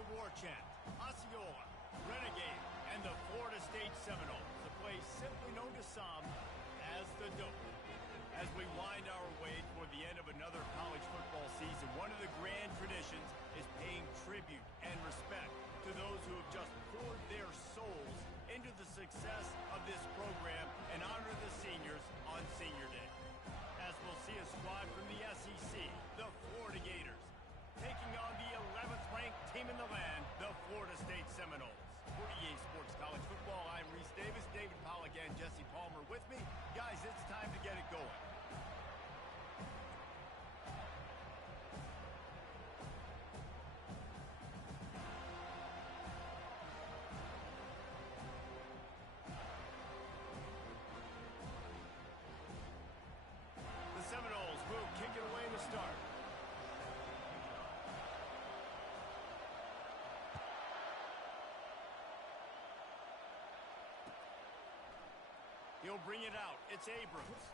the War Chant, Osceola, Renegade, and the Florida State Seminoles, the place simply known to some as the Dope. As we wind our way toward the end of another college football season, one of the grand traditions is paying tribute and respect to those who have just poured their souls into the success of this program and honor the seniors on Senior Day. As we'll see a squad from the SEC, the Florida Gators, taking on the 11th ranked team in the land, the Florida State Seminoles. For EA Sports College Football, I'm Reese Davis, David Pollack, and Jesse Palmer with me. Guys, it's time to get it going. The Seminoles will kick it away to start. He'll bring it out. It's Abrams.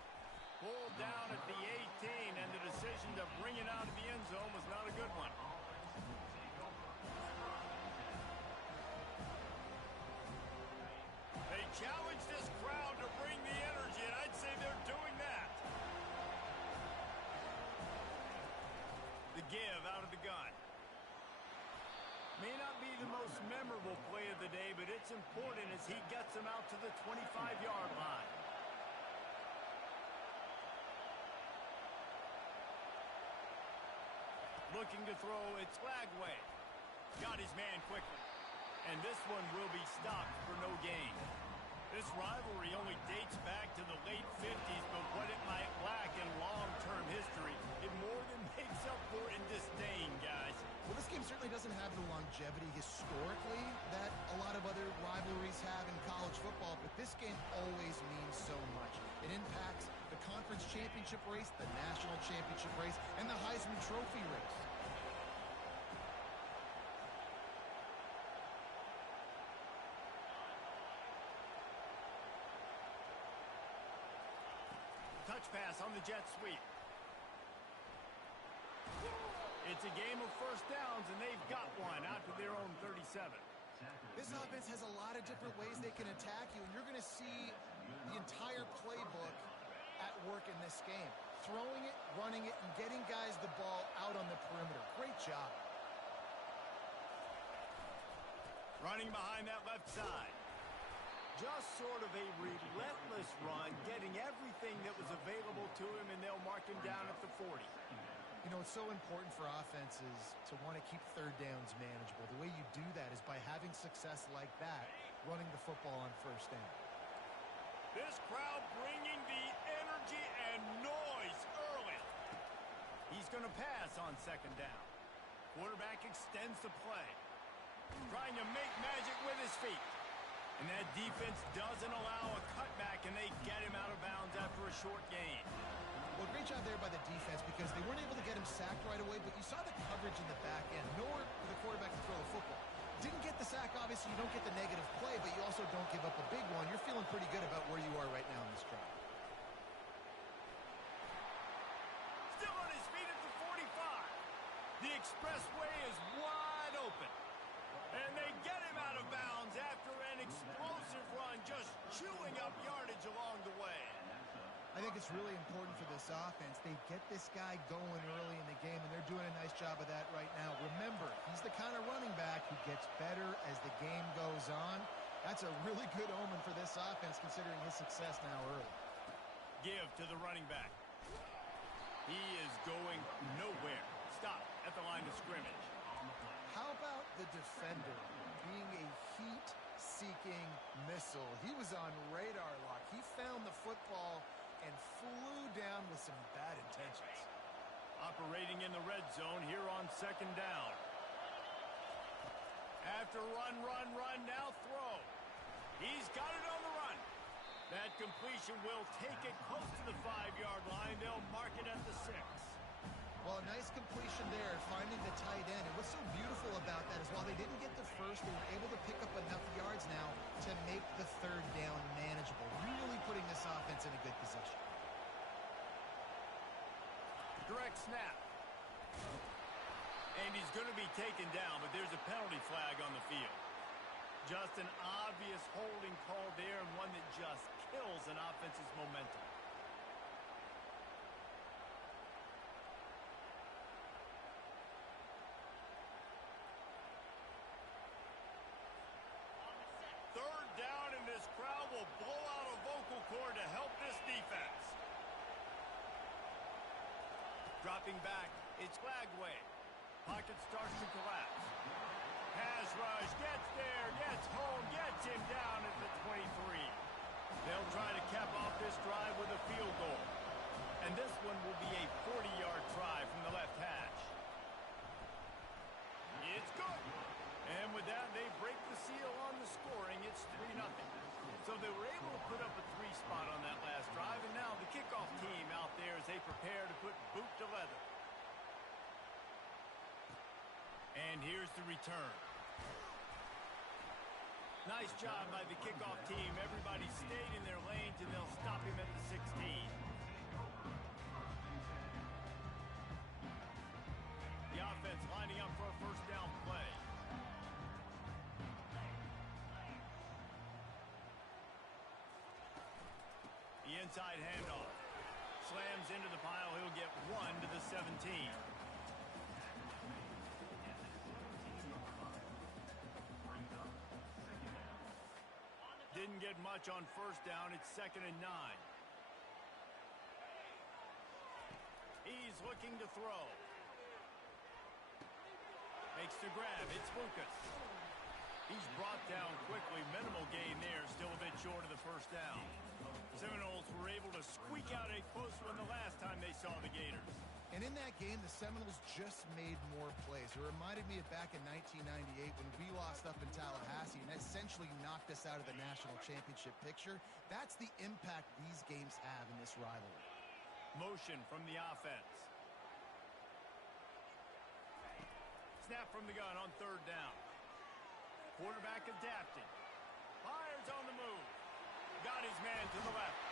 Pulled down at the 18, and the decision to bring it out of the end zone was not a good one. They challenge this crowd to bring the energy, and I'd say they're doing that. The give out of the gun. May not be the most memorable play of the day, but it's important as he gets them out to the 25-yard line. Looking to throw, it's Lagway. Got his man quickly. And this one will be stopped for no gain. This rivalry only dates back to the late 50s, but what it might lack in long-term history, it more than makes up for in disdain, guys. Well, this game certainly doesn't have the longevity historically that a lot of other rivalries have in college football, but this game always means so much. It impacts the conference championship race, the national championship race, and the Heisman Trophy race. Touch pass on the jet sweep. It's a game of first downs, and they've got one out to their own 37. This offense has a lot of different ways they can attack you, and you're going to see the entire playbook at work in this game. Throwing it, running it, and getting guys the ball out on the perimeter. Great job. Running behind that left side. Just sort of a relentless run, getting everything that was available to him, and they'll mark him down at the 40. You know, it's so important for offenses to want to keep third downs manageable. The way you do that is by having success like that, running the football on first down. This crowd bringing the energy and noise early. He's going to pass on second down. Quarterback extends the play. Trying to make magic with his feet. And that defense doesn't allow a cutback, and they get him out of bounds after a short gain. Well, great job there by the defense because they weren't able to get him sacked right away, but you saw the coverage in the back end. Nowhere for the quarterback to throw the football. Didn't get the sack, obviously. You don't get the negative play, but you also don't give up a big one. You're feeling pretty good about where you are right now in this drive. Still on his feet at the 45. The expressway is wide open. And they get him out of bounds after an explosive run, just chewing up yardage along the way. I think it's really important for this offense. They get this guy going early in the game, and they're doing a nice job of that right now. Remember, he's the kind of running back who gets better as the game goes on. That's a really good omen for this offense, considering his success now early. Give to the running back. He is going nowhere. Stop at the line of scrimmage. How about the defender being a heat-seeking missile? He was on radar lock. He found the football and flew down with some bad intentions. Operating in the red zone here on second down. After run, now throw. He's got it on the run. That completion will take it close to the 5-yard line. They'll mark it at the 6. Well, a nice completion there, finding the tight end. And what's so beautiful about that is while they didn't get the first, they were able to pick up enough yards now to make the third down manageable. Really putting this offense in a good position. Direct snap. And he's going to be taken down, but there's a penalty flag on the field. Just an obvious holding call there, and one that just kills an offense's momentum. Third down, and this crowd will blow out a vocal cord to help this defense. Dropping back, it's Flagway. Pocket starts to collapse. Pass rush, gets there, gets home, gets him down at the 23. They'll try to cap off this drive with a field goal. And this one will be a 40-yard try from the left hash. It's good. And with that, they break the seal on the scoring. It's 3-0. So they were able to put up a 3 spot on that last drive, and now the kickoff team out there as they prepare to put boot to leather. And here's the return. Nice job by the kickoff team. Everybody stayed in their lanes, and they'll stop him at the 16. The offense lining up for a first down play. The inside handoff. Slams into the pile. He'll get 1 to the 17. Didn't get much on first down. It's 2nd and 9. He's looking to throw. Makes the grab. It's Lucas. He's brought down quickly. Minimal gain there. Still a bit short of the first down. Seminoles were able to squeak out a close one the last time they saw the Gators. And in that game, the Seminoles just made more plays. It reminded me of back in 1998 when we lost up in Tallahassee and essentially knocked us out of the national championship picture. That's the impact these games have in this rivalry. Motion from the offense. Snap from the gun on 3rd down. Quarterback adapting. Fires on the move. Got his man to the left.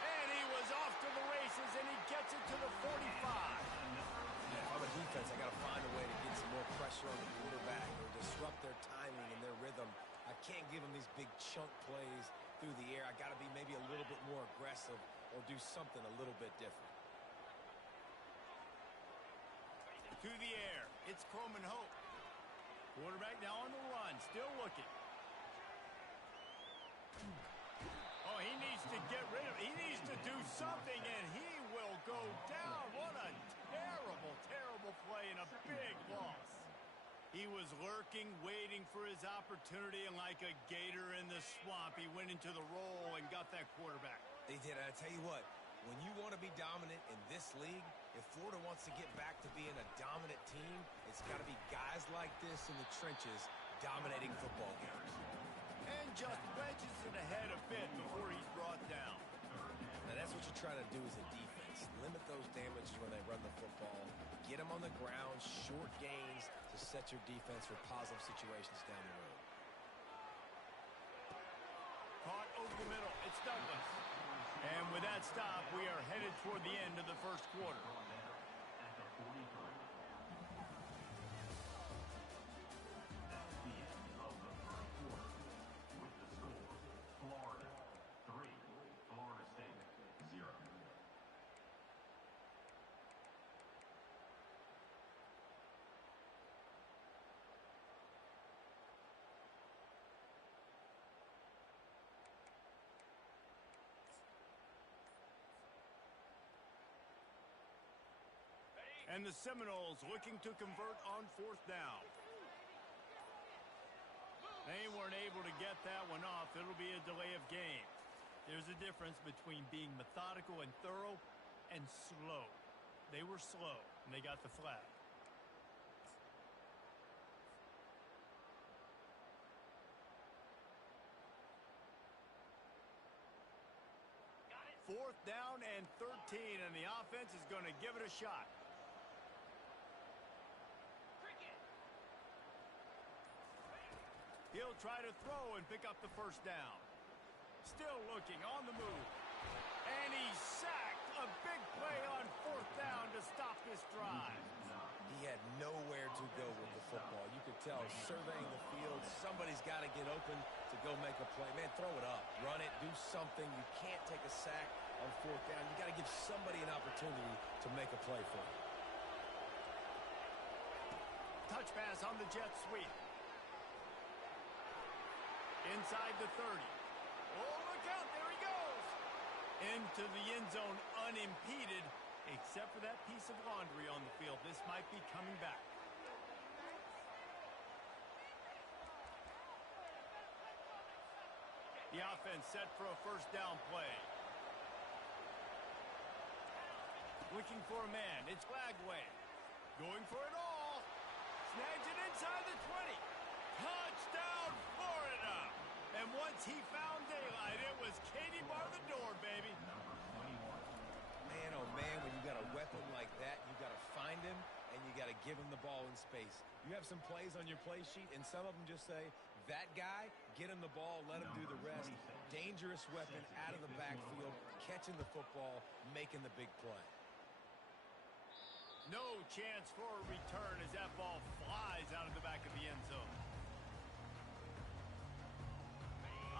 And he was off to the races, and he gets it to the 45. Yeah, if I'm a defense, I got to find a way to get some more pressure on the quarterback or disrupt their timing and their rhythm. I can't give them these big chunk plays through the air. I got to be maybe a little bit more aggressive or do something a little bit different. To the air. It's Croman Hope. Quarterback now on the run. Still looking. Oh, he needs to get rid of it. He needs to do something, and he will go down. What a terrible, terrible play and a big loss. He was lurking, waiting for his opportunity, and like a gator in the swamp, he went into the roll and got that quarterback. They did, and I tell you what, when you want to be dominant in this league, if Florida wants to get back to being a dominant team, it's got to be guys like this in the trenches dominating football games. And just wedges it ahead a bit before he's brought down. Now that's what you're trying to do as a defense. Limit those damages when they run the football. Get them on the ground, short gains to set your defense for positive situations down the road. Caught over the middle. It's Douglas. And with that stop, we are headed toward the end of the first quarter. And the Seminoles looking to convert on 4th down. They weren't able to get that one off. It'll be a delay of game. There's a difference between being methodical and thorough and slow. They were slow, and they got the flag. Fourth down and 13, and the offense is going to give it a shot. He'll try to throw and pick up the first down. Still looking on the move. And he's sacked. A big play on 4th down to stop this drive. He had nowhere to tell, surveying the field. Somebody's got to get open to go make a play. Man, throw it up. Run it. Do something. You can't take a sack on fourth down. You got to give somebody an opportunity to make a play for you. Touch pass on the jet sweep. Inside the 30. Oh, look out. There he goes. Into the end zone unimpeded, except for that piece of laundry on the field. This might be coming back. The offense set for a first down play. Looking for a man. It's Flagway. Going for it all. Snags it inside the 20. Touchdown, Florida. And once he found daylight, it was Katie bar the door, baby. Man, oh man, when you got a weapon like that, you got to find him and you got to give him the ball in space. You have some plays on your play sheet, and some of them just say, that guy, get him the ball, let him do the rest. Dangerous weapon out of the backfield, catching the football, making the big play. No chance for a return as that ball flies out of the back of the end zone.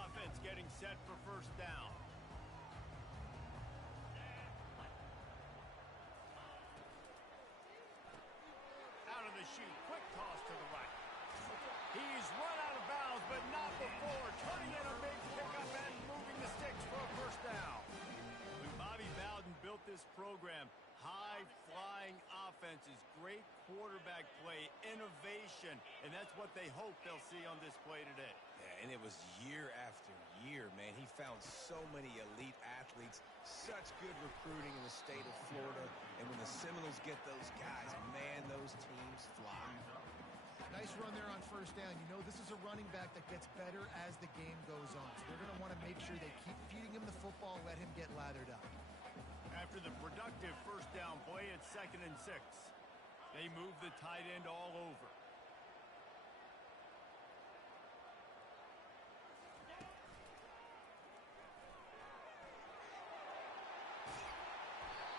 Offense getting set for first down. Out of the chute, quick toss to the right. He's run out of bounds, but not before turning in a big pickup and moving the sticks for a first down. When Bobby Bowden built this program, high-flying offenses, great quarterback play, innovation, and that's what they hope they'll see on display today. Yeah, and it was year after year, man. He found so many elite athletes, such good recruiting in the state of Florida, and when the Seminoles get those guys, man, those teams fly. Nice run there on first down. You know this is a running back that gets better as the game goes on. So they're going to want to make sure they keep feeding him the football, let him get lathered up. After the productive first down play, it's 2nd and 6. They move the tight end all over.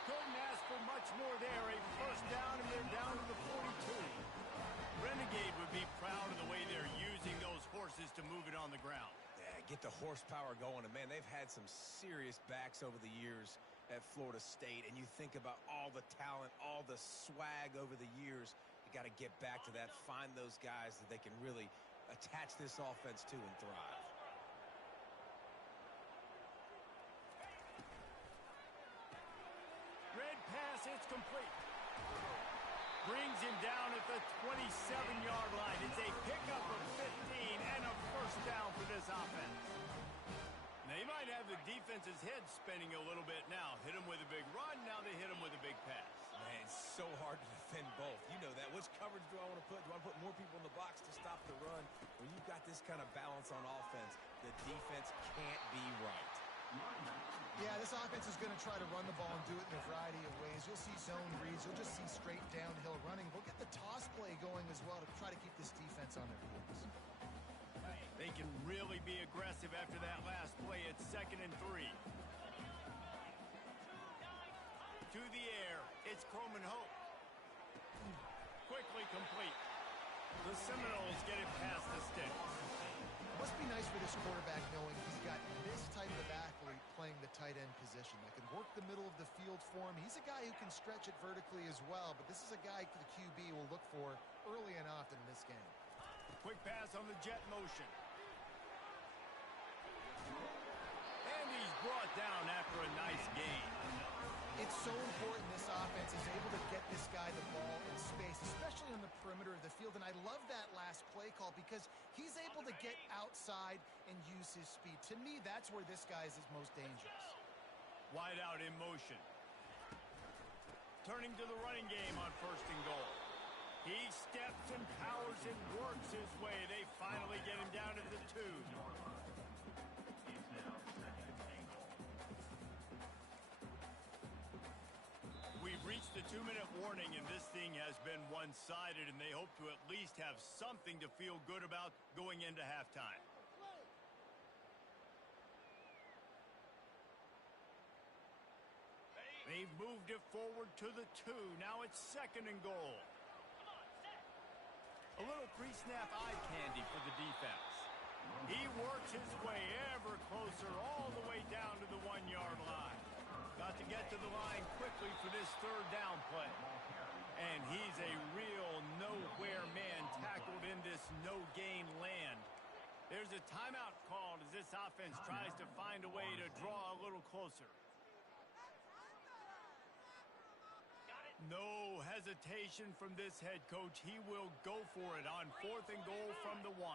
Couldn't ask for much more there. A first down, and they're down to the 42. Renegade would be proud of the way they're using those horses to move it on the ground. Yeah, get the horsepower going. And, man, they've had some serious backs over the years at Florida State. And you think about all the talent, all the swag over the years. You got to get back to that, find those guys that they can really attach this offense to and thrive. Red pass, it's complete. Brings him down at the 27-yard line. It's a pickup of 15 and a first down for this offense. They might have the defense's head spinning a little bit now. Hit him with a big run, now they hit him with a big pass. Man, it's so hard to defend both. You know that. Which coverage do I want to put? Do I put more people in the box to stop the run? When you've got this kind of balance on offense, the defense can't be right. Yeah, this offense is going to try to run the ball and do it in a variety of ways. You'll see zone reads. You'll just see straight downhill running. We'll get the toss play going as well to try to keep this defense on their heels. They can really be aggressive after that last play. It's 2nd and 3. To the air, it's Croman Hope. Quickly complete. The Seminoles get it past the sticks. Must be nice for this quarterback knowing he's got this type of athlete playing the tight end position that can work the middle of the field for him. He's a guy who can stretch it vertically as well, but this is a guy the QB will look for early and often in this game. Quick pass on the jet motion. And he's brought down after a nice gain. It's so important this offense is able to get this guy the ball in space, especially on the perimeter of the field. And I love that last play call because he's able to get outside and use his speed. To me, that's where this guy is most dangerous. Wide out in motion. Turning to the running game on 1st and goal. He steps and powers and works his way. They finally get him down to the 2. We've reached the 2-minute warning, and this thing has been one-sided, and they hope to at least have something to feel good about going into halftime. They've moved it forward to the 2. Now it's 2nd and goal. A little pre-snap eye candy for the defense. He works his way ever closer all the way down to the 1-yard line. Got to get to the line quickly for this third down play. And he's a real nowhere man tackled in this no-gain land. There's a timeout called as this offense tries to find a way to draw a little closer. No hesitation from this head coach. He will go for it on 4th and goal from the 1.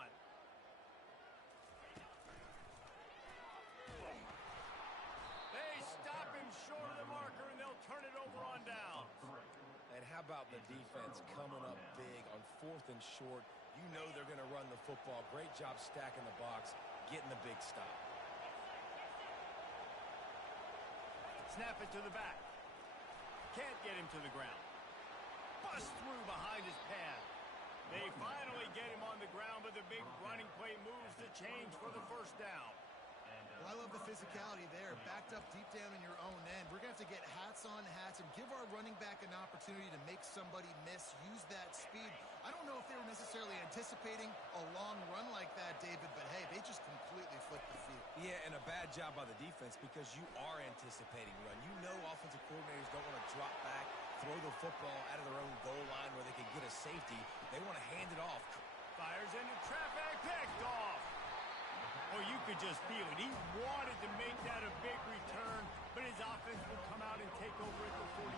They stop him short of the marker, and they'll turn it over on downs. And how about the defense coming up big on 4th and short? You know they're going to run the football. Great job stacking the box, getting the big stop. Snap it to the back. Can't get him to the ground. Bust through behind his pad. They finally get him on the ground, but the big running play moves the change for the first down. Well, I love the physicality there. Backed up deep down in your own end. We're going to have to get hats on hats and give our running back an opportunity to make somebody miss, use that speed. I don't know if they were necessarily anticipating a long run like that, David, but hey, they just completely flipped the field. Yeah, and a bad job by the defense because you are anticipating run. You know offensive coordinators don't want to drop back, throw the football out of their own goal line where they can get a safety. They want to hand it off. Fires into traffic, picked off. Oh, you could just feel it. He wanted to make that a big return, but his offense will come out and take over at the 44.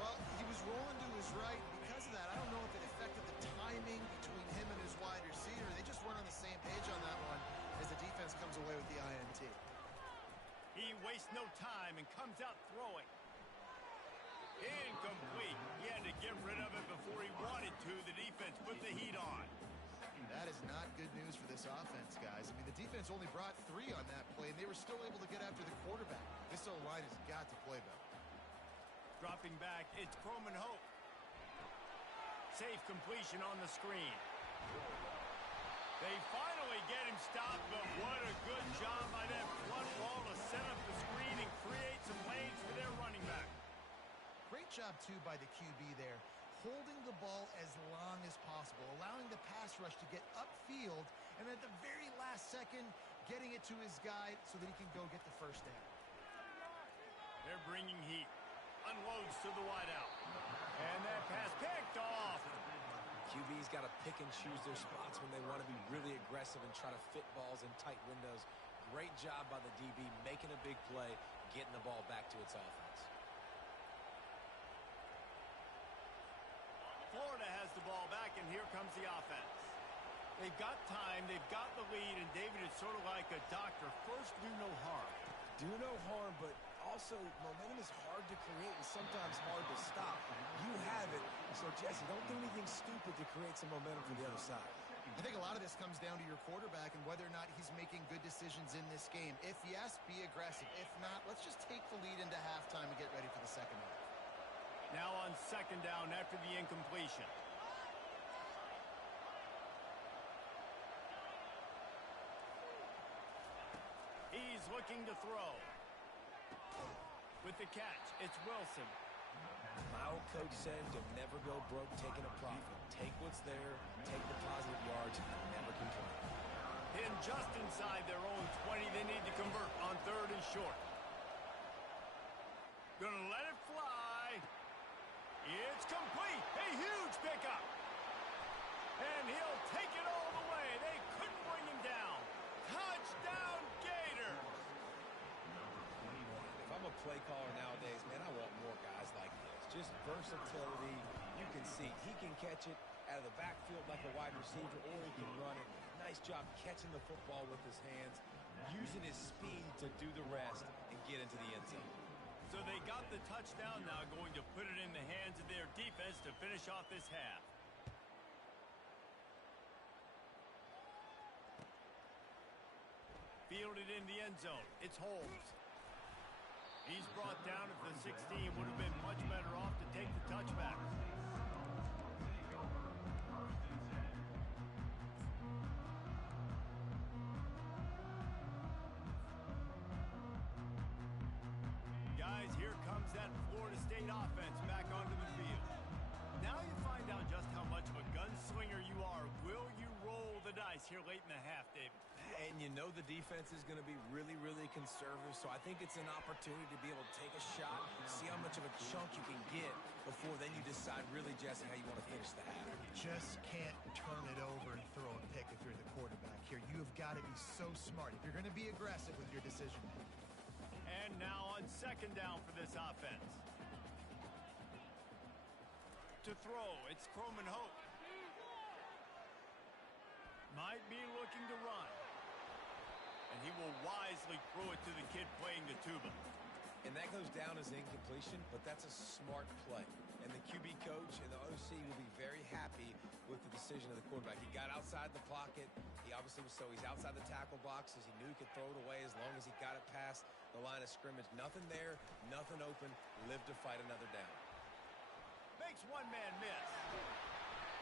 Well, he was rolling to his right. Because of that, I don't know if it affected the timing between him and his wide receiver. They just weren't on the same page on that one as the defense comes away with the INT. He wastes no time and comes out throwing. Incomplete. He had to get rid of it before he wanted to. The defense put the heat on. That is not good news for this offense, guys. I mean, the defense only brought 3 on that play, and they were still able to get after the quarterback. This O-line has got to play better. Dropping back, it's Croman Hope. Safe completion on the screen. They finally get him stopped, but what a good job by that front wall to set up the screen and create some lanes for their running back. Great job, too, by the QB there. Holding the ball as long as possible, allowing the pass rush to get upfield, and at the very last second, getting it to his guy so that he can go get the first down. They're bringing heat. Unloads to the wideout. And that pass picked off. QB's got to pick and choose their spots when they want to be really aggressive and try to fit balls in tight windows. Great job by the DB making a big play, getting the ball back to its offense. Florida has the ball back, and here comes the offense. They've got time, they've got the lead, and David is sort of like a doctor. First, do no harm. Do no harm, but also momentum is hard to create and sometimes hard to stop. You have it, so Jesse, don't do anything stupid to create some momentum from the other side. I think a lot of this comes down to your quarterback and whether or not he's making good decisions in this game. If yes, be aggressive. If not, let's just take the lead into halftime and get ready for the second half. Now on second down after the incompletion. He's looking to throw. With the catch, it's Wilson. My old coach said you'll never go broke taking a profit. Take what's there, take the positive yards, and never complain. In just inside their own 20, they need to convert on 3rd and short. Gonna let it fly. It's complete. A huge pickup. And he'll take it all the way. They couldn't bring him down. Touchdown, Gators. If I'm a play caller nowadays, man, I want more guys like this. Just versatility. You can see he can catch it out of the backfield like a wide receiver, or he can run it. Nice job catching the football with his hands, using his speed to do the rest and get into the end zone. So they got the touchdown, now going to put it in the hands of their defense to finish off this half. Fielded in the end zone. It's Holmes. He's brought down at the 16. Would have been much better off to take the touchback. Guys, here comes that Florida State offense back onto the field. Now you find out just how much of a gunslinger here late in the half, David. And you know the defense is going to be really, really conservative, so I think it's an opportunity to be able to take a shot, see how much of a chunk you can get before then you decide really, Jesse, how you want to finish the half. You just can't turn it over and throw a pick if you're the quarterback here. You have got to be so smart if you're going to be aggressive with your decision making. And now on second down for this offense. To throw, it's Croman Hope. Might be looking to run. And he will wisely throw it to the kid playing the tuba. And that goes down as incompletion, but that's a smart play. And the QB coach and the OC will be very happy with the decision of the quarterback. He got outside the pocket. He obviously was he's outside the tackle boxes. He knew he could throw it away as long as he got it past the line of scrimmage. Nothing there, nothing open. Live to fight another down. Makes one man miss.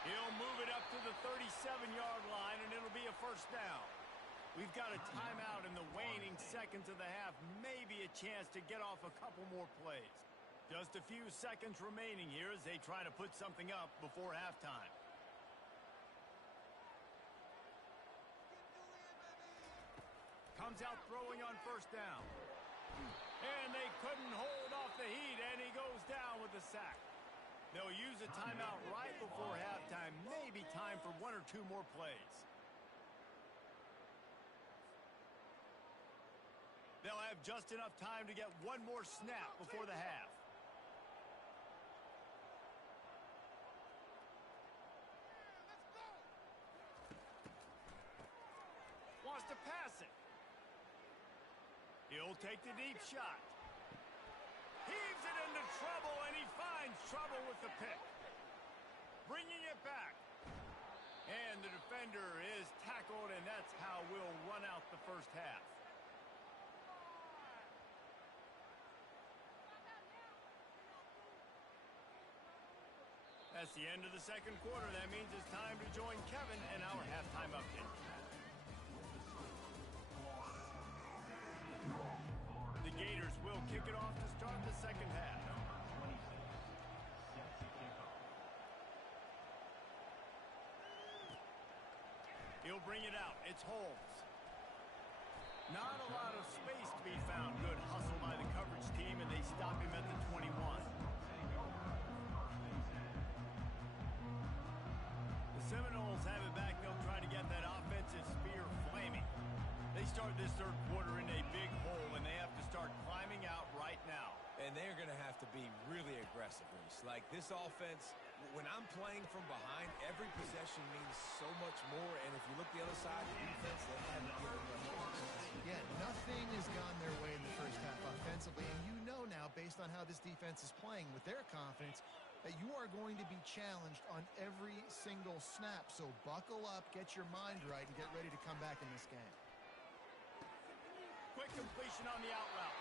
He'll move it up to the 37-yard line, and it'll be a first down. We've got a timeout in the waning seconds of the half. Maybe a chance to get off a couple more plays. Just a few seconds remaining here as they try to put something up before halftime. Comes out throwing on first down. And they couldn't hold off the heat, and he goes down with the sack. They'll use a timeout right before halftime. Maybe time for one or two more plays. They'll have just enough time to get one more snap before the half. Wants to pass it. He'll take the deep shot. Heaves it into trouble, and he finds trouble with the pick. Bringing it back. And the defender is tackled, and that's how we'll run out the first half. That's the end of the second quarter. That means it's time to join Kevin and our halftime update. The Gators will kick it off to start the second half. He'll bring it out. It's Holmes. Not a lot of space to be found. Good hustle by the coverage team, and they stop him at the 21. Seminoles have it back. They'll try to get that offensive spear flaming. They start this third quarter in a big hole, and they have to start climbing out right now. And they're going to have to be really aggressive, Reese. Like this offense, when I'm playing from behind, every possession means so much more. And if you look the other side, the defense, they haven't given them much. Yeah, nothing has gone their way in the first half offensively. And you know now, based on how this defense is playing with their confidence, that you are going to be challenged on every single snap. So buckle up, get your mind right, and get ready to come back in this game. Quick completion on the out route.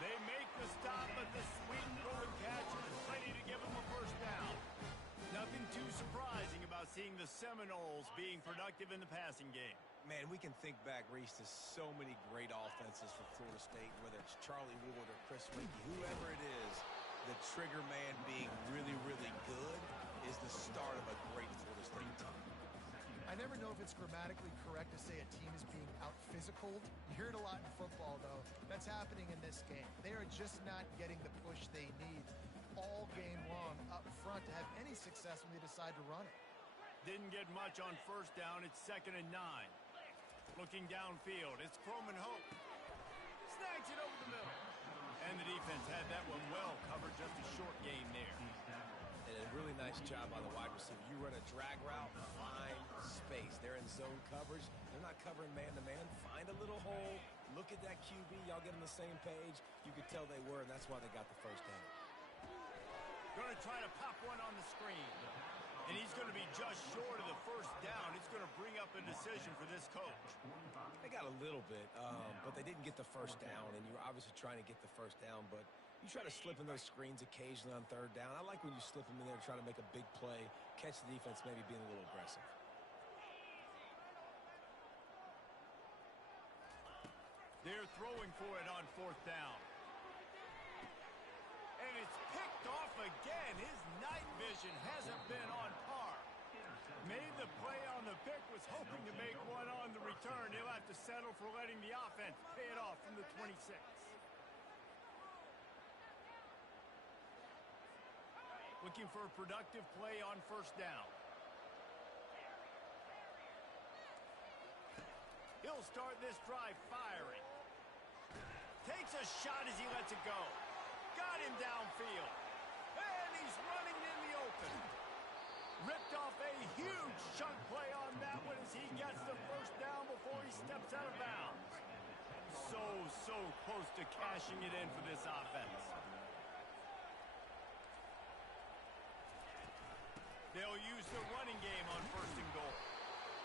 They make the stop, but the sweet throw and catch is ready to give them a first down. Nothing too surprising about seeing the Seminoles being productive in the passing game. Man, we can think back, Reese, to so many great offenses for Florida State, whether it's Charlie Ward or Chris Winkie, whoever it is. The trigger man being really, really good is the start of a great Florida State team. I never know if it's grammatically correct to say a team is being out-physicaled. You hear it a lot in football, though. That's happening in this game. They are just not getting the push they need all game long up front to have any success when they decide to run it. Didn't get much on first down. It's 2nd and 9. Looking downfield, it's Croman Hope. Snags it over the middle. And the defense had that one well covered, just a short gain there. And a really nice job by the wide receiver. You run a drag route, find space. They're in zone coverage. They're not covering man-to-man. Find a little hole. Look at that QB. Y'all get on the same page. You could tell they were, and that's why they got the first down. Going to try to pop one on the screen. And he's going to be just short of the first down. It's going to bring up a decision for this coach. They got a little bit, but they didn't get the first down, and you're obviously trying to get the first down, but you try to slip in those screens occasionally on third down. I like when you slip them in there trying to make a big play, catch the defense maybe being a little aggressive. They're throwing for it on fourth down. And it's picked off again. His night vision hasn't been on par. Made the play on the pick, was hoping to make one return. He'll have to settle for letting the offense pay it off from the 26. Looking for a productive play on first down. He'll start this drive firing. Takes a shot as he lets it go. Got him downfield. And he's running in the open. Ripped off a huge chunk play on that one as he gets the first down before he steps out of bounds. So close to cashing it in for this offense. They'll use the running game on first and goal.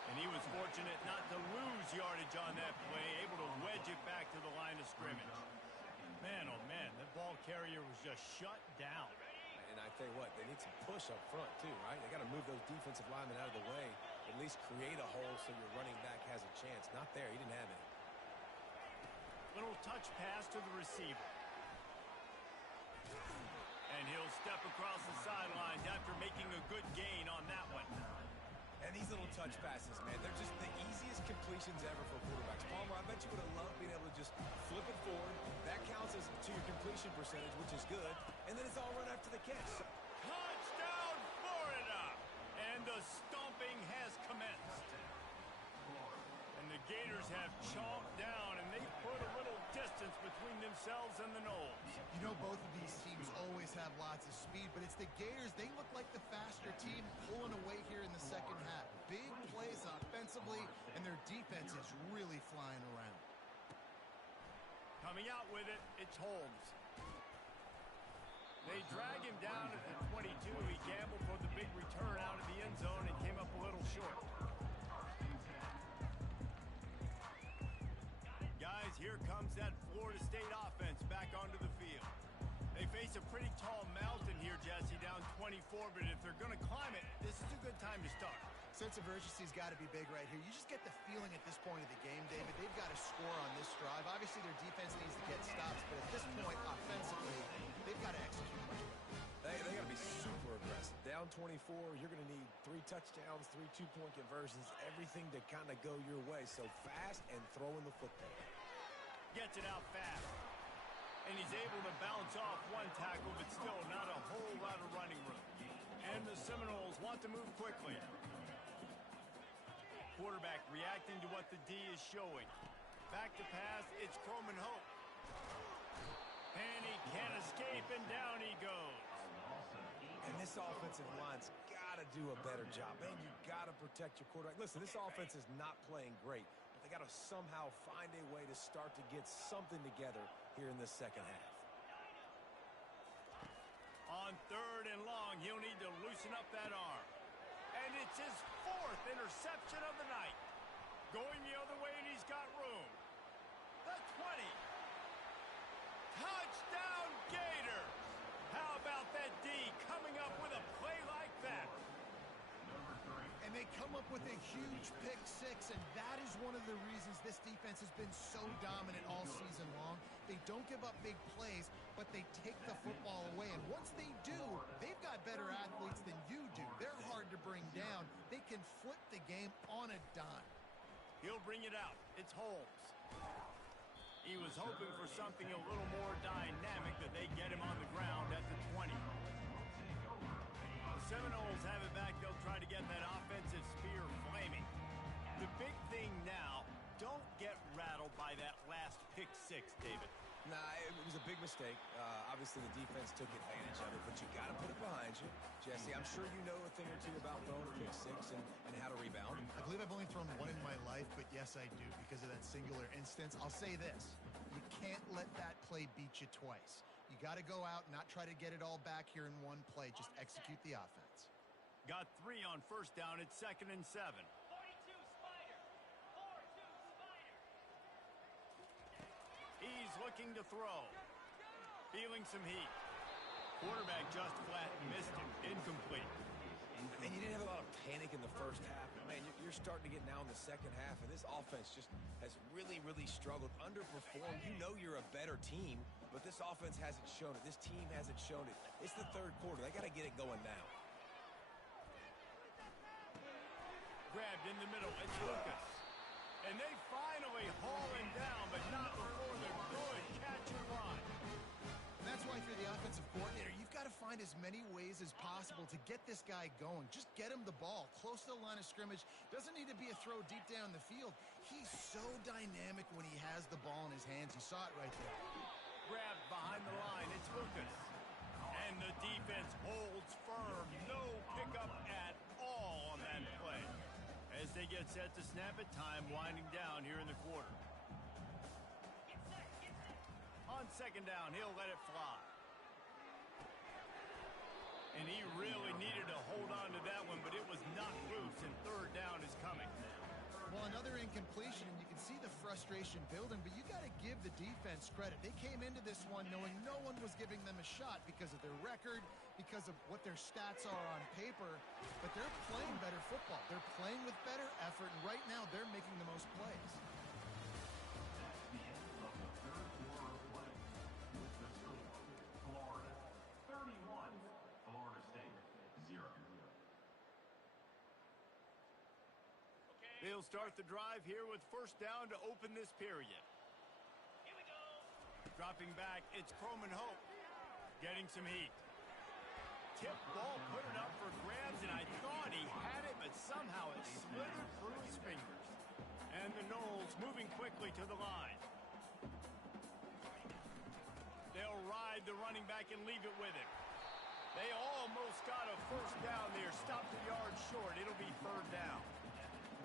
And he was fortunate not to lose yardage on that play, able to wedge it back to the line of scrimmage. Man, oh man, that ball carrier was just shut down. And I tell you what, they need some push up front too, right? They got to move those defensive linemen out of the way, at least create a hole so your running back has a chance. Not there, he didn't have it. Little touch pass to the receiver. And he'll step across the sidelines after making a good gain on that one. And these little touch passes, man, they're just the easiest completions ever for quarterbacks. Palmer, I bet you would have loved being able to just flip it forward. That counts as to your completion percentage, which is good. And then it's all run after the catch. Touchdown, Florida! And the stomping has commenced. And the Gators have chomped down, and they put a little distance between themselves and the Noles. You know, both of these teams always have lots of speed, but it's the Gators. They look like the faster team pulling away here in the second half. Big plays offensively, and their defense is really flying around. Coming out with it, it's Holmes. They drag him down at the 22. He gambled for the big return out of the end zone and came up a little short. Guys, here comes that Florida State offense back onto the field. They face a pretty tall mountain here, Jesse, down 24, but if they're going to climb it, this is a good time to start. Sense of urgency's got to be big right here. You just get the feeling at this point of the game, David, they've got to score on this drive. Obviously, their defense needs to get stops, but at this point, offensively, they've got to execute much better. They got to be super aggressive. Down 24, you're going to need 3 touchdowns, 3 two-point conversions, everything to kind of go your way. So fast and throwing the football. Gets it out fast. And he's able to bounce off one tackle, but still not a whole lot of running room. And the Seminoles want to move quickly. Quarterback reacting to what the D is showing. Back to pass, it's Croman Hope. And he can't escape, and down he goes. And this offensive line's got to do a better job. Man, you got to protect your quarterback. Listen, this offense is not playing great, but they got to somehow find a way to start to get something together here in the second half. On third and long, he'll need to loosen up that arm. And it's his 4th interception of the night. Going the other way, and he's got room. The 20. Touchdown, Gators! How about that D coming up with a play like that? And they come up with a huge pick six, and that is one of the reasons this defense has been so dominant all season long. They don't give up big plays, but they take the football away. And once they do, they've got better athletes than you do. They're hard to bring down. They can flip the game on a dime. He'll bring it out. It's Holmes. He was hoping for something a little more dynamic, that they get him on the ground at the 20. The Seminoles have it back. They'll try to get that offensive spear flaming. The big thing now, don't get rattled by that last pick six, David. Nah, it was a big mistake. Obviously, the defense took advantage of it, but you got to put it behind you. Jesse, I'm sure you know a thing or two about throwing a pick six and how to rebound. I believe I've only thrown one in my life, but yes, I do because of that singular instance. I'll say this. You can't let that play beat you twice. You got to go out and not try to get it all back here in one play. Just execute the offense. Got 3 on first down. It's 2nd and 7. 42 Spider. 42 Spider. He's looking to throw. Feeling some heat. Quarterback just flat missed him. Incomplete. And you didn't have a lot of panic in the first half. But man, you're starting to get now in the second half, and this offense just has really, really struggled, underperformed. You know you're a better team, but this offense hasn't shown it. This team hasn't shown it. It's the third quarter. They got to get it going now. Grabbed in the middle. It's Lucas. And they finally haul him down, but not before the good catch and run. And that's why if you're the offensive coordinator, you've got to find as many ways as possible to get this guy going. Just get him the ball close to the line of scrimmage. Doesn't need to be a throw deep down the field. He's so dynamic when he has the ball in his hands. You saw it right there. Grabbed behind the line. It's Lucas. And the defense holds firm. No pickup at all on that play. As they get set to snap it, time winding down here in the quarter. On second down, he'll let it fly. And he really needed to hold on to that one, but it was not loose, and third down is coming. Well, another incompletion, and you can see the frustration building, but you got to give the defense credit. They came into this one knowing no one was giving them a shot because of their record, because of what their stats are on paper, but they're playing better football. They're playing with better effort, and right now they're making the most plays. The end of the third quarter of play with the score, Florida 31, Florida State 0. They'll start the drive here with first down to open this period. Here we go. Dropping back, it's Croman Hope. Getting some heat. Tip ball, put it up for grabs, and I thought he had it, but somehow it slithered through his fingers. And the Noles moving quickly to the line. They'll ride the running back and leave it with him. They almost got a first down there. Stopped a yard short. It'll be third down.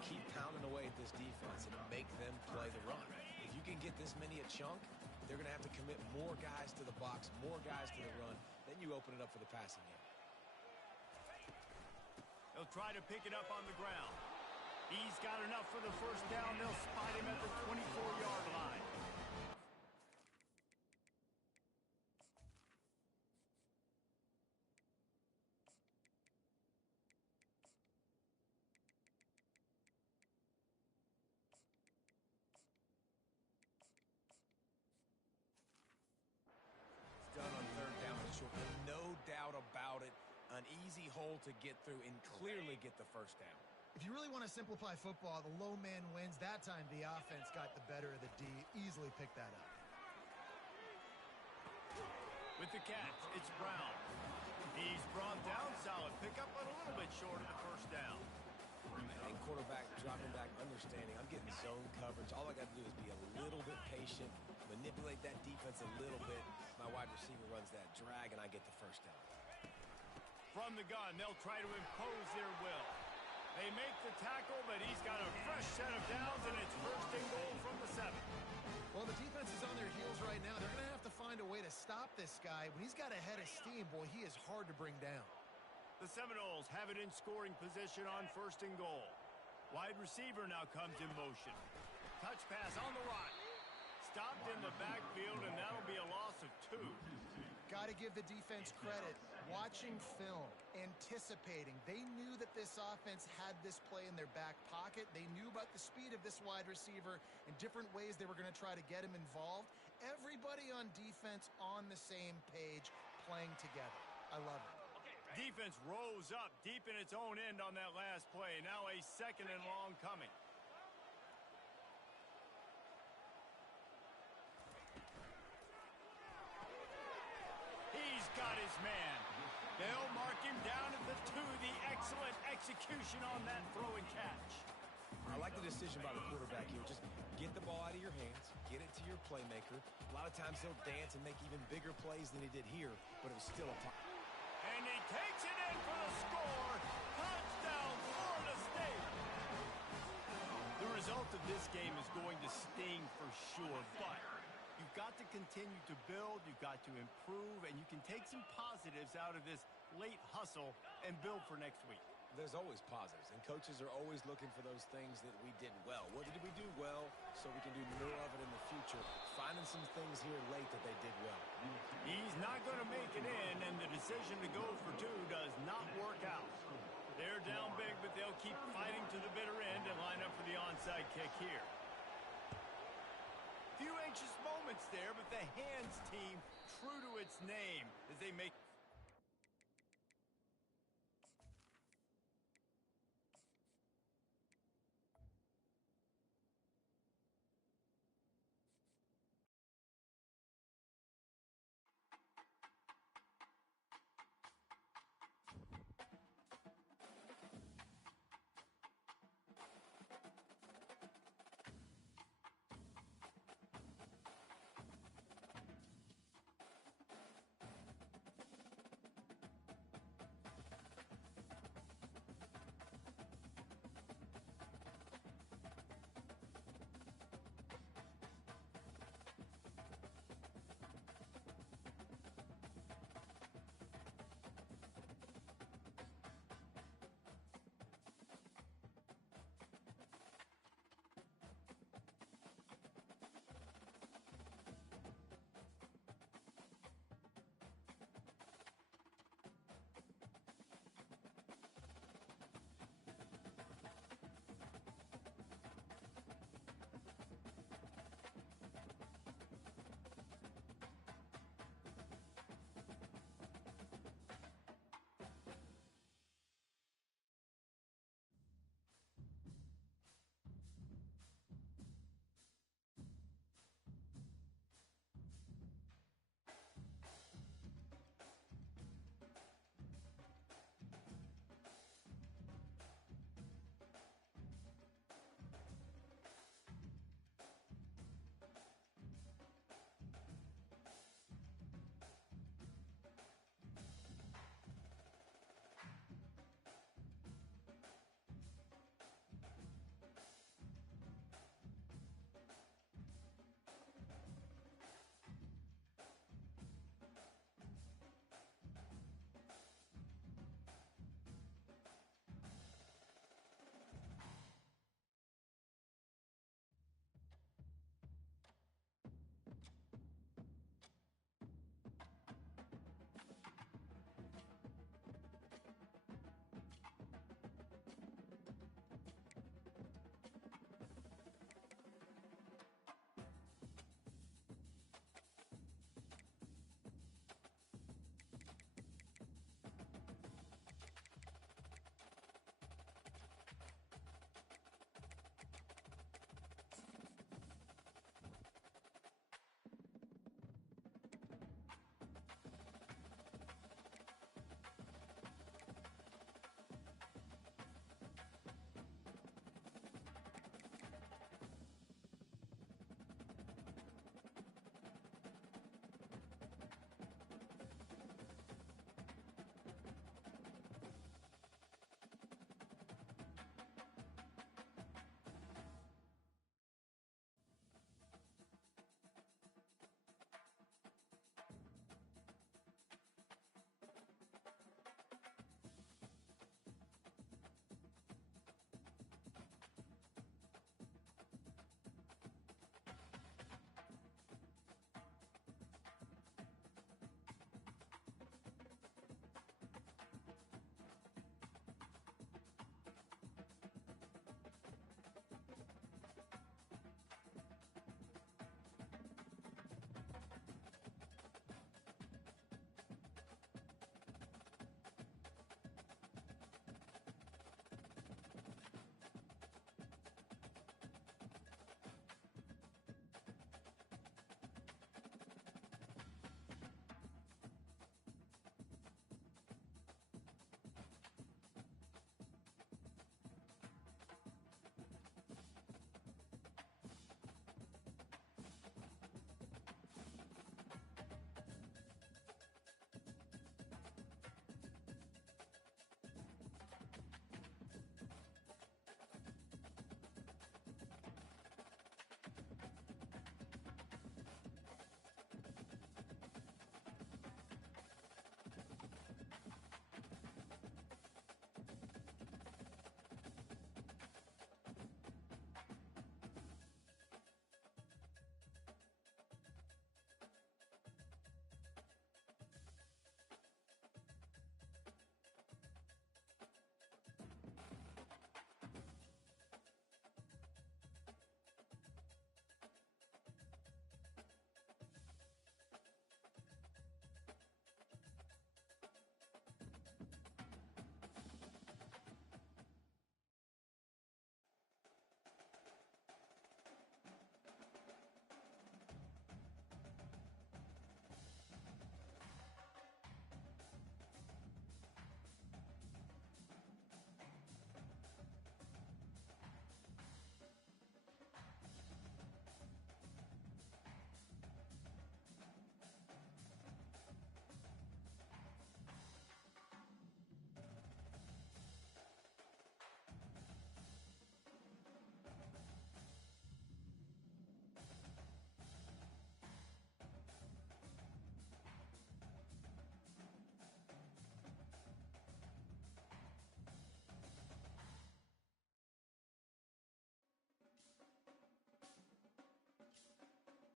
Keep pounding away at this defense and make them play the run. If you can get this many a chunk, they're going to have to commit more guys to the box, more guys to the run. Then you open it up for the passing game. They'll try to pick it up on the ground. He's got enough for the first down. They'll spot him at the 24-yard line. Done on third down and short. No doubt about it. An easy hole to get through and clearly get the first down. If you really want to simplify football, the low man wins. That time the offense got the better of the D. Easily picked that up. With the catch, it's Brown. He's brought down solid pickup, but a little bit short of the first down. And quarterback dropping back, understanding. I'm getting zone coverage. All I got to do is be a little bit patient, manipulate that defense a little bit. My wide receiver runs that drag, and I get the first down. From the gun, they'll try to impose their will. They make the tackle, but he's got a fresh set of downs, and it's first and goal from the 7. Well, the defense is on their heels right now. They're going to have to find a way to stop this guy. When he's got a head of steam, boy, he is hard to bring down. The Seminoles have it in scoring position on first and goal. Wide receiver now comes in motion. Touch pass on the right. Stopped in the backfield, and that'll be a loss of 2. Got to give the defense credit. Watching film, anticipating. They knew that this offense had this play in their back pocket. They knew about the speed of this wide receiver and different ways they were going to try to get him involved. Everybody on defense on the same page, playing together. I love it. Defense rose up deep in its own end on that last play. Now a second and long coming. He's got his man. They'll mark him down at the 2. The excellent execution on that throw and catch. I like the decision by the quarterback here. Just get the ball out of your hands, get it to your playmaker. A lot of times he'll dance and make even bigger plays than he did here, but it was still a And he takes it in for the score. Touchdown, Florida State. The result of this game is going to sting for sure, but you've got to continue to build, you've got to improve, and you can take some positives out of this late hustle and build for next week. There's always positives, and coaches are always looking for those things that we did well. What did we do well so we can do more of it in the future? Finding some things here late that they did well. He's not going to make it in, and the decision to go for 2 does not work out. They're down big, but they'll keep fighting to the bitter end and line up for the onside kick here. Few anxious moments there, but the hands team true to its name as they make